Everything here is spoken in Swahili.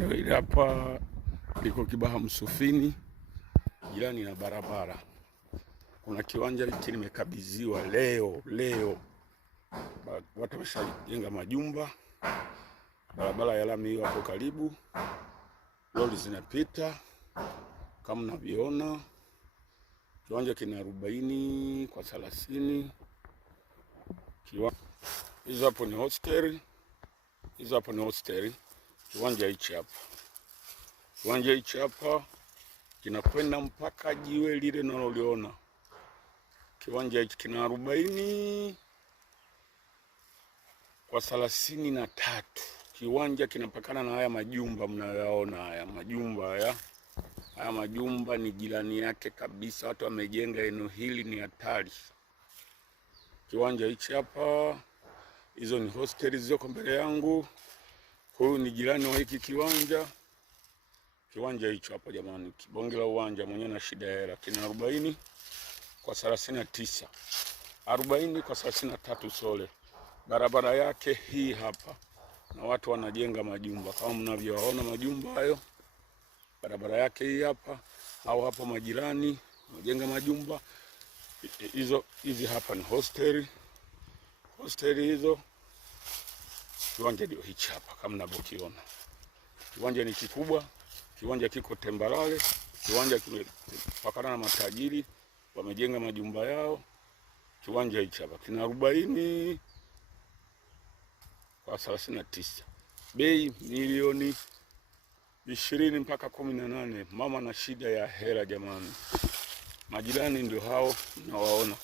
Eneo hili hapa liko Kibaha Msufini, jirani na barabara. Kuna kiwanja hiki nimekabidhiwa leo. Watu wameshajenga majumba, barabara ya lami hiyo hapo karibu, lori zinapita kama mnavyoona. Kiwanja kina 40 kwa 30. Hizo hapo ni hostel. Kiwanja hichi hapa kinakwenda mpaka jiwe lile naloliona. Kiwanja hichi kina 40 kwa 33. Kiwanja kinapakana na haya majumba mnayoyaona. Haya majumba ni jirani yake kabisa. Watu wamejenga eneo hili, ni hatari. Kiwanja hichi hapa, hizo ni hosteli zilizoko mbele yangu. Huyu ni jirani wa hiki kiwanja. Kiwanja hicho hapo jamani, kibonge la uwanja, mwenye na shida ya hela. Kina 40 kwa 39. 40 kwa 33 sole. Barabara yake hii hapa. Na watu wanajenga majumba kama mnavyoona majumba hayo. Barabara yake hii hapa, au hapo majirani wanajenga majumba. Hizi hapa ni hosteli hizo. Kiwanja ndio hichi hapa kama mnavyokiona. Kiwanja ni kikubwa, kiwanja kiko tambarare, kiwanja kimepakana na matajiri wamejenga majumba yao. Kiwanja hichi hapa kina 40 kwa 39. Bei milioni 20 mpaka 18. Mama na shida ya hela jamani. Majirani ndio hao nawaona.